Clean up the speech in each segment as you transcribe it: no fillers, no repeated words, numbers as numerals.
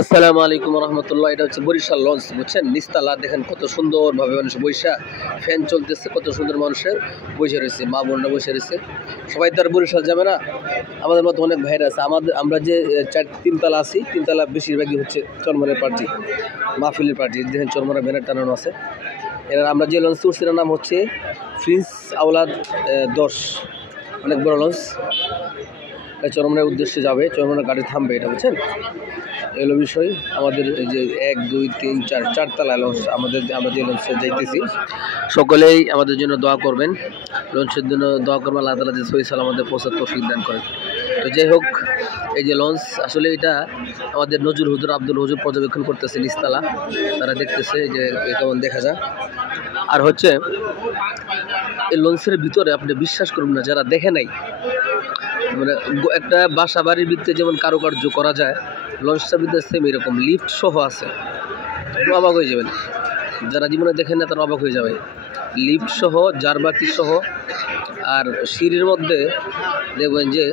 আসসালামু আলাইকুম রহমতুল্লাহ। এটা হচ্ছে বরিশাল লঞ্চ, বুঝছেন? নিচতলা দেখেন কত সুন্দরভাবে মানুষ বৈশা, ফ্যান চলতেছে, কত সুন্দর মানুষের বসে রয়েছে, মা বোনরা বসে রয়েছে। সবাই তো আর বরিশাল যাবে না, আমাদের মতো অনেক ভাইরা আছে। আমরা যে তিনতলা আছি, তিনতলা বেশিরভাগই হচ্ছে চরমনের পার্টি, মাহফিলের পার্টি। দেখেন চরমনের ব্যানার টানানো আছে। এর আমরা যে লঞ্চ উঠছি নাম হচ্ছে প্রিন্স আওলাদ 10, অনেক বড় লঞ্চ। চরমনের উদ্দেশ্যে যাবে, চরমনের গাড়ি থামবে, এটা বুঝছেন? এগুলো বিষয় আমাদের এই যে 1, 2, 3, 4 চারতলা লঞ্চ, আমরা যে লঞ্চে যাইতেছি। সকলেই আমাদের জন্য দোয়া করবেন, লঞ্চের জন্য দোয়া করবেন, আল্লাহ তাআলা যে সহি সালামতে পৌঁছার তৌফিক দান করেন। তো যাই হোক, এই যে লঞ্চ আসলে এটা আমাদের নজরুল হুজুর আব্দুল হুজুর পর্যবেক্ষণ করতেছে নিচতলা, তারা দেখতেছে যে কেমন দেখা যায়। আর হচ্ছে এই লঞ্চের ভিতরে আপনি বিশ্বাস করুন না, যারা দেখে নাই, মানে একটা বাসা বাড়ির ভিতরে যেমন কারুকার্য করা যায়, লঞ্চটার ভিতরে সেম এরকম লিফট সহ আছে। অবাক হয়ে যাবেন, যারা জীবনে দেখেন না তারা অবাক হয়ে যাবে। লিফট সহ, জারবাতি সহ, আর সিঁড়ির মধ্যে দেখবেন যে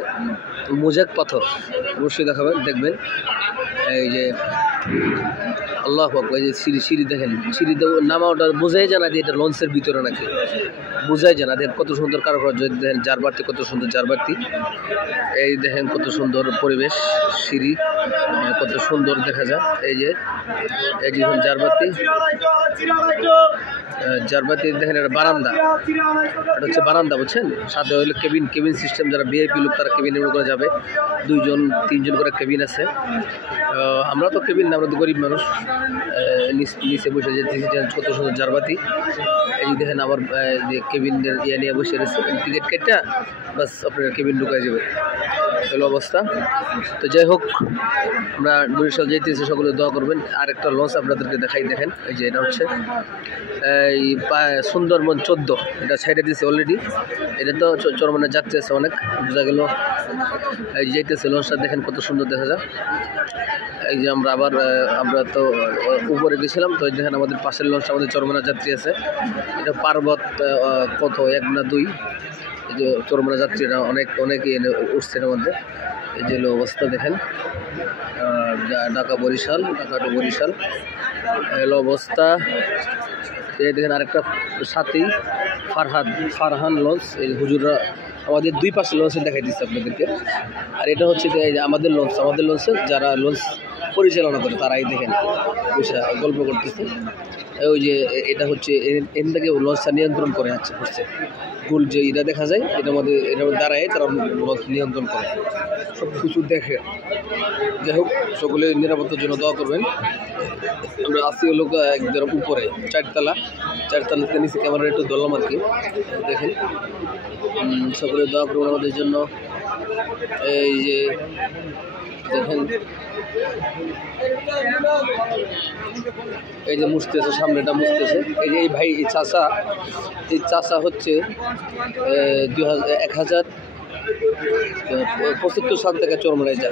মোজাক পাথর, অবশ্যই দেখবেন। এই যে আল্লাহু আকবার, এই যে সিঁড়ি দেখেন, সিঁড়িতে নামা ওটা বোঝাই যায় না যে এটা লঞ্চের ভিতরে নাকি, বোঝাই যায় না। দেখেন কত সুন্দর কারুকার্য, দেখেন জারবাতি, কত সুন্দর জারবাতি। এই দেখেন কত সুন্দর পরিবেশ, সিঁড়ি কত সুন্দর দেখা যায়। এই যে জারবাতি দেখেন, এটা বারান্দা, এটা হচ্ছে বারান্দা, বুঝছেন? সাথে হইলে কেবিন সিস্টেম, যারা ভিআইপি লোক তারা কেবিন করে যাবে, 2 জন 3 জন করে কেবিন আছে। আমরা তো কেবিন না, আমরা তো গরিব মানুষ, নিচে বসে যেতেছি। কত সুন্দর জারবাতি। এই দেখেন আবার যে কেবিনের নিয়ে বসে রয়েছে, টিকিট কেটে বাস আপনার কেবিন ঢুকাই যাবে, এলো অবস্থা। তো যাই হোক, আমরা বরিশাল যাইতেছি, সকলে দোয়া করবেন। আর একটা লঞ্চ আপনাদেরকে দেখাই, দেখেন এই যে এটা হচ্ছে এই সুন্দরবন 14, এটা সাইডে দিয়েছে অলরেডি। এটা তো চরমনের যাত্রী আছে অনেক, বোঝা গেল। এই যে যাইতেছে লঞ্চটা, দেখেন কত সুন্দর দেখা যায়। এই যে আমরা তো উপরে গেছিলাম, তো দেখেন আমাদের পাশের লঞ্চ, আমাদের চরমনের যাত্রী আছে। এটা পার্বত কত 1 না 2, এই যে চরমনের যাত্রীরা অনেকেই উঠছে এর মধ্যে। এই যে অবস্থা দেখেন, ঢাকা টু বরিশাল এলো অবস্থা। এই দেখেন আরেকটা সাথী ফারহান লঞ্চ, এই হুজুররা আমাদের 2 পাশে লঞ্চে দেখাই দিচ্ছে আপনাদেরকে। আর এটা হচ্ছে আমাদের লঞ্চে যারা লঞ্চ পরিচালনা করে তারাই দেখেন গল্প করতেছে। ওই যে এটা হচ্ছে এখান থেকে লঞ্চটা নিয়ন্ত্রণ করে হচ্ছে ফুল যে এটা দেখা যায়, এটার মধ্যে দাঁড়ায় তারা লঞ্চ নিয়ন্ত্রণ করে, সব কিছু দেখে। যাই হোক, সকলে নিরাপত্তার জন্য দোয়া করবেন। আমরা আসি হলো একদম উপরে, চারতলাতে নিচে ক্যামেরা একটু ধরলাম আর কি। দেখেন সকলে দোয়া করবেন আমাদের জন্য। এই যে দেখেন, এই যে মুছতেছে, সামনেটা মুছতেছে। এই যে এই ভাই, এই চাষা হচ্ছে 1075 সাল থেকে চরমনায় যায়।